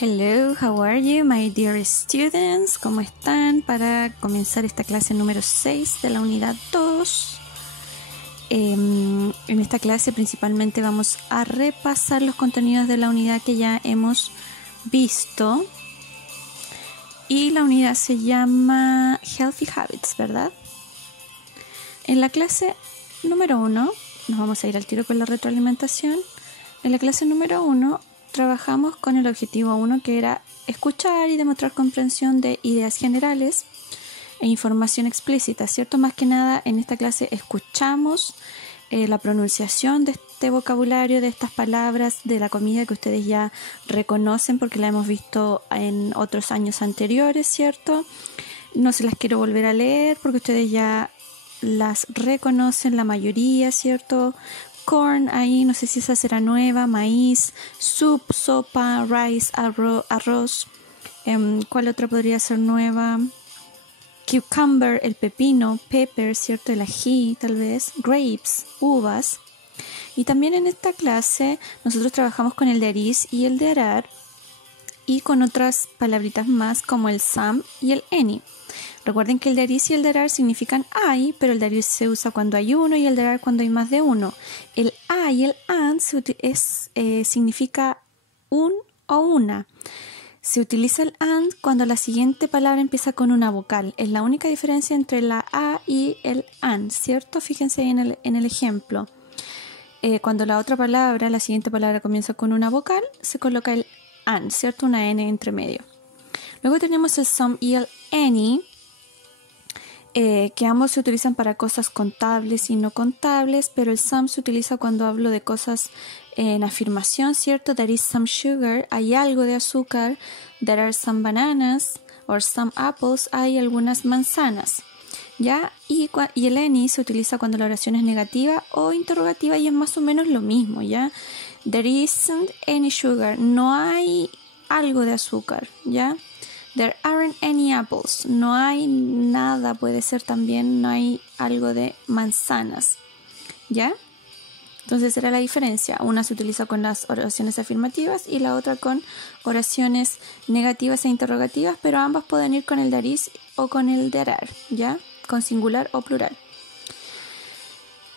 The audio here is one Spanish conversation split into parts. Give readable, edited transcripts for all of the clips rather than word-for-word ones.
Hello, how are you, my dear students? ¿Cómo están? Para comenzar esta clase número 6 de la unidad 2. En esta clase principalmente vamos a repasar los contenidos de la unidad que ya hemos visto. Y la unidad se llama Healthy Habits, ¿verdad? En la clase número 1, nos vamos a ir al tiro con la retroalimentación. En la clase número 1 trabajamos con el objetivo 1, que era escuchar y demostrar comprensión de ideas generales e información explícita, ¿cierto? Más que nada en esta clase escuchamos la pronunciación de este vocabulario, de estas palabras, de la comida que ustedes ya reconocen porque la hemos visto en otros años anteriores, ¿cierto? No se las quiero volver a leer porque ustedes ya las reconocen la mayoría, ¿cierto? Corn, ahí no sé si esa será nueva, maíz, soup, sopa, rice, arroz. ¿Cuál otra podría ser nueva? Cucumber, el pepino, pepper, ¿cierto? El ají, tal vez, grapes, uvas. Y también en esta clase nosotros trabajamos con el there is y el there are y con otras palabritas más como el some y el any. Recuerden que el there is y el there are significan hay, pero el there is se usa cuando hay uno y el there are cuando hay más de uno. El a y el and significa un o una. Se utiliza el and cuando la siguiente palabra empieza con una vocal. Es la única diferencia entre la a y el and, ¿cierto? Fíjense ahí en el ejemplo. Cuando la otra palabra, la siguiente palabra comienza con una vocal, se coloca el and, ¿cierto? Una n entre medio. Luego tenemos el some y el any, que ambos se utilizan para cosas contables y no contables, pero el some se utiliza cuando hablo de cosas en afirmación, ¿cierto? There is some sugar, hay algo de azúcar. There are some bananas or some apples, hay algunas manzanas, ¿ya? Y el any se utiliza cuando la oración es negativa o interrogativa y es más o menos lo mismo, ¿ya? There isn't any sugar, no hay algo de azúcar, ¿ya? There aren't any apples, no hay nada, puede ser también, no hay algo de manzanas, ¿ya? Entonces era la diferencia, una se utiliza con las oraciones afirmativas y la otra con oraciones negativas e interrogativas, pero ambas pueden ir con el there is o con el there are, ¿ya? Con singular o plural.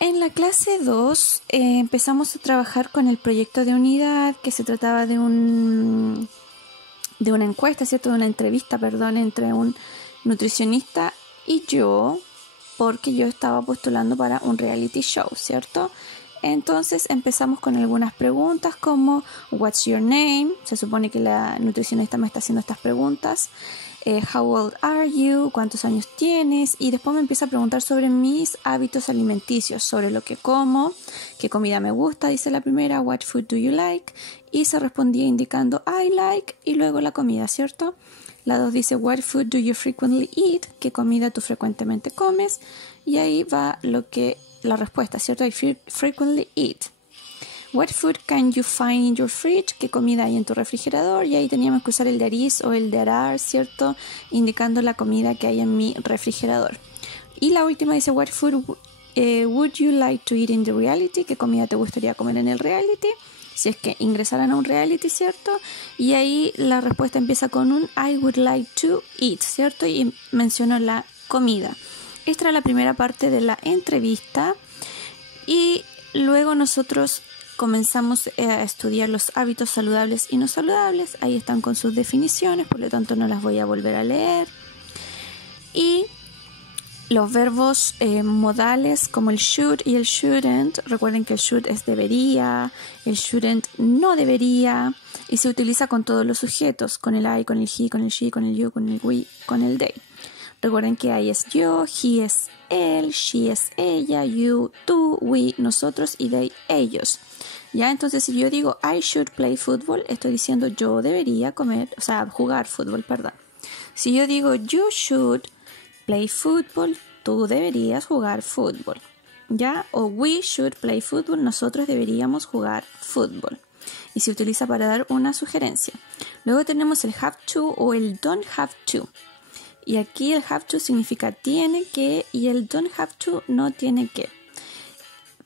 En la clase 2 empezamos a trabajar con el proyecto de unidad, que se trataba de una encuesta, ¿cierto? De una entrevista, entre un nutricionista y yo, porque yo estaba postulando para un reality show, ¿cierto? Entonces empezamos con algunas preguntas como What's your name? Se supone que la nutricionista me está haciendo estas preguntas. How old are you? ¿Cuántos años tienes? Y después me empieza a preguntar sobre mis hábitos alimenticios, sobre lo que como, qué comida me gusta, dice la primera, what food do you like? Y se respondía indicando I like y luego la comida, ¿cierto? La 2 dice what food do you frequently eat? ¿Qué comida tú frecuentemente comes? Y ahí va la respuesta, ¿cierto? I frequently eat. What food can you find in your fridge? ¿Qué comida hay en tu refrigerador? Y ahí teníamos que usar el there is o el there are, ¿cierto? Indicando la comida que hay en mi refrigerador. Y la última dice, what food would you like to eat in the reality? ¿Qué comida te gustaría comer en el reality? Si es que ingresaran a un reality, ¿cierto? Y ahí la respuesta empieza con un I would like to eat, ¿cierto? Y menciono la comida. Esta era la primera parte de la entrevista y luego nosotros comenzamos a estudiar los hábitos saludables y no saludables. Ahí están con sus definiciones, por lo tanto no las voy a volver a leer. Y los verbos modales como el should y el shouldn't. Recuerden que el should es debería, el shouldn't no debería. Y se utiliza con todos los sujetos, con el I, con el he, con el she, con el you, con el we, con el they. Recuerden que I es yo, he es él, she es ella, you, tú, we, nosotros y they, ellos. ¿Ya? Entonces, si yo digo I should play football, estoy diciendo yo debería jugar fútbol, perdón. Si yo digo you should play football, tú deberías jugar fútbol, ¿ya? O we should play football, nosotros deberíamos jugar fútbol. Y se utiliza para dar una sugerencia. Luego tenemos el have to o el don't have to. Y aquí el have to significa tiene que y el don't have to no tiene que.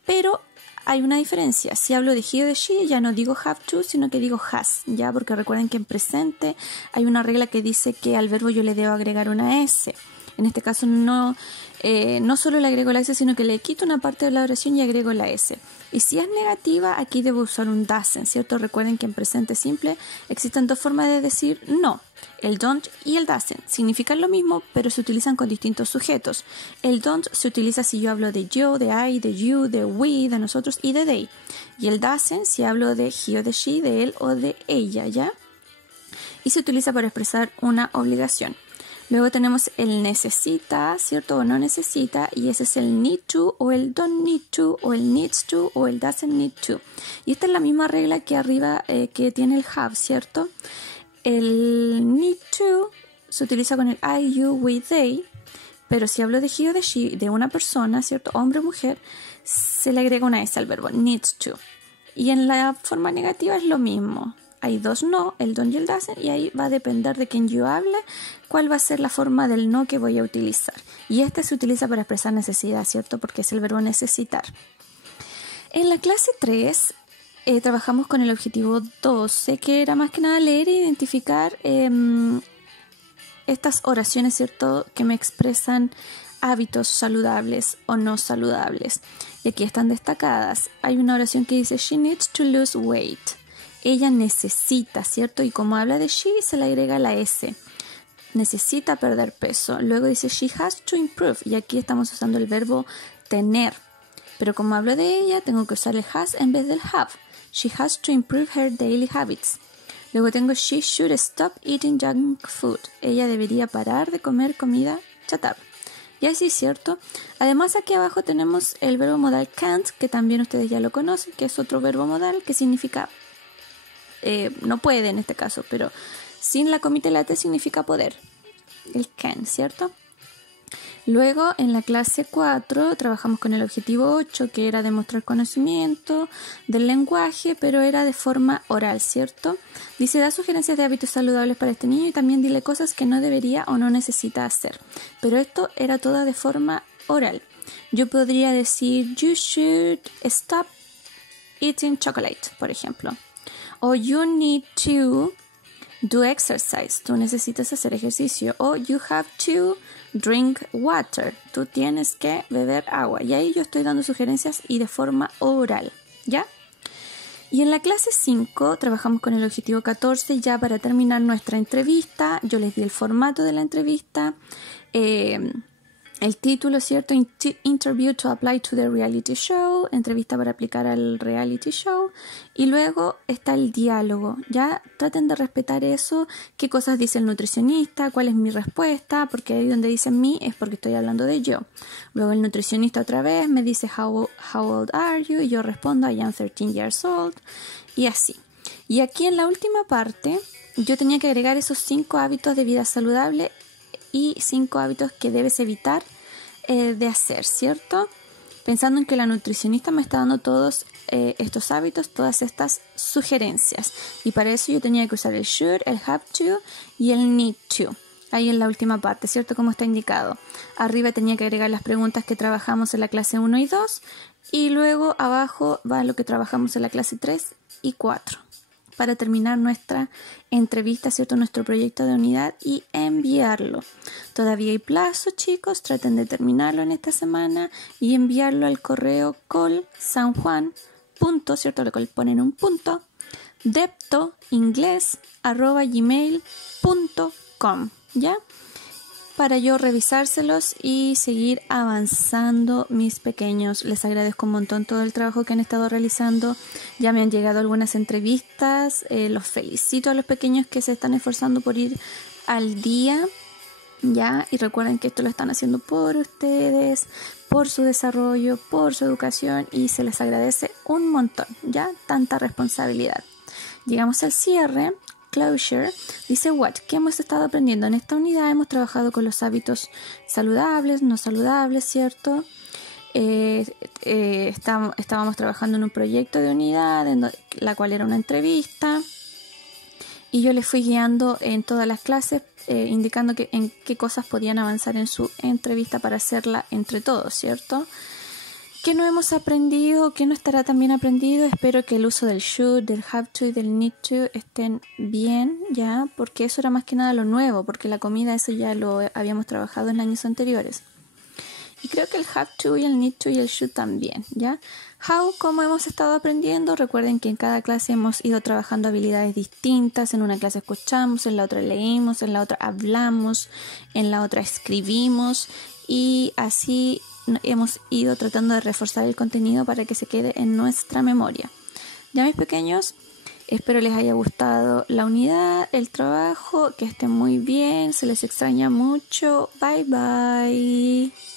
Pero hay una diferencia. Si hablo de he o de she, ya no digo have to, sino que digo has, ¿ya? Porque recuerden que en presente hay una regla que dice que al verbo yo le debo agregar una S. En este caso no solo le agrego la S, sino que le quito una parte de la oración y agrego la S. Y si es negativa, aquí debo usar un doesn't, ¿cierto? Recuerden que en presente simple existen dos formas de decir no. El don't y el doesn't significan lo mismo, pero se utilizan con distintos sujetos. El don't se utiliza si yo hablo de yo, de I, de you, de we, de nosotros y de they. Y el doesn't si hablo de he o de she, de él o de ella, ¿ya? Y se utiliza para expresar una obligación. Luego tenemos el necesita, ¿cierto? O no necesita, y ese es el need to, o el don't need to, o el needs to, o el doesn't need to. Y esta es la misma regla que arriba que tiene el have, ¿cierto? El need to se utiliza con el I, you, we, they, pero si hablo de he o de she, de una persona, ¿cierto? Hombre o mujer, se le agrega una S al verbo, needs to. Y en la forma negativa es lo mismo. Hay dos no, el don't y el doesn't, y ahí va a depender de quién yo hable, cuál va a ser la forma del no que voy a utilizar. Y este se utiliza para expresar necesidad, ¿cierto? Porque es el verbo necesitar. En la clase 3 trabajamos con el objetivo 12, que era más que nada leer e identificar estas oraciones, ¿cierto? Que me expresan hábitos saludables o no saludables. Y aquí están destacadas. Hay una oración que dice, she needs to lose weight. Ella necesita, ¿cierto? Y como habla de she, se le agrega la S. Necesita perder peso. Luego dice, she has to improve. Y aquí estamos usando el verbo tener. Pero como hablo de ella, tengo que usar el has en vez del have. She has to improve her daily habits. Luego tengo, she should stop eating junk food. Ella debería parar de comer comida chatarra. Y así, ¿cierto? Además, aquí abajo tenemos el verbo modal can't, que también ustedes ya lo conocen, que es otro verbo modal que significa no puede en este caso, pero sin la comita y la T significa poder. El can, ¿cierto? Luego, en la clase 4, trabajamos con el objetivo 8, que era demostrar conocimiento del lenguaje, pero era de forma oral, ¿cierto? Dice, da sugerencias de hábitos saludables para este niño y también dile cosas que no debería o no necesita hacer. Pero esto era todo de forma oral. Yo podría decir, you should stop eating chocolate, por ejemplo. O you need to do exercise. Tú necesitas hacer ejercicio. O you have to drink water. Tú tienes que beber agua. Y ahí yo estoy dando sugerencias y de forma oral. ¿Ya? Y en la clase 5 trabajamos con el objetivo 14 ya para terminar nuestra entrevista. Yo les di el formato de la entrevista. El título, ¿cierto? Interview to apply to the reality show. Entrevista para aplicar al reality show. Y luego está el diálogo. Ya traten de respetar eso. ¿Qué cosas dice el nutricionista? ¿Cuál es mi respuesta? Porque ahí donde dice me es porque estoy hablando de yo. Luego el nutricionista otra vez me dice how old are you? Y yo respondo I am 13 years old. Y así. Y aquí en la última parte yo tenía que agregar esos 5 hábitos de vida saludable y 5 hábitos que debes evitar de hacer, ¿cierto? Pensando en que la nutricionista me está dando todos estos hábitos, todas estas sugerencias. Y para eso yo tenía que usar el should, el have to y el need to. Ahí en la última parte, ¿cierto? Como está indicado. Arriba tenía que agregar las preguntas que trabajamos en la clase 1 y 2. Y luego abajo va lo que trabajamos en la clase 3 y 4. Para terminar nuestra entrevista, ¿cierto? Nuestro proyecto de unidad y enviarlo. Todavía hay plazo, chicos. Traten de terminarlo en esta semana y enviarlo al correo colsanjuan. ¿Cierto? Le ponen un punto. deptoingles@gmail.com. ¿Ya? Para yo revisárselos y seguir avanzando, mis pequeños. Les agradezco un montón todo el trabajo que han estado realizando. Ya me han llegado algunas entrevistas. Los felicito a los pequeños que se están esforzando por ir al día. ¿Ya? Y recuerden que esto lo están haciendo por ustedes, por su desarrollo, por su educación y se les agradece un montón, ¿ya? Tanta responsabilidad. Llegamos al cierre. Closure, dice what, ¿qué hemos estado aprendiendo? En esta unidad hemos trabajado con los hábitos saludables, no saludables, ¿cierto? Estábamos trabajando en un proyecto de unidad, la cual era una entrevista, y yo les fui guiando en todas las clases, indicando en qué cosas podían avanzar en su entrevista para hacerla entre todos, ¿cierto? ¿Qué no hemos aprendido? ¿Qué no estará tan bien aprendido? Espero que el uso del should, del have to y del need to estén bien, ¿ya? Porque eso era más que nada lo nuevo, porque la comida eso ya lo habíamos trabajado en años anteriores. Y creo que el have to y el need to y el should también, ¿ya? How, como hemos estado aprendiendo, recuerden que en cada clase hemos ido trabajando habilidades distintas. En una clase escuchamos, en la otra leímos, en la otra hablamos, en la otra escribimos y así hemos ido tratando de reforzar el contenido para que se quede en nuestra memoria. Ya, mis pequeños, espero les haya gustado la unidad, el trabajo, que estén muy bien, se les extraña mucho. Bye bye.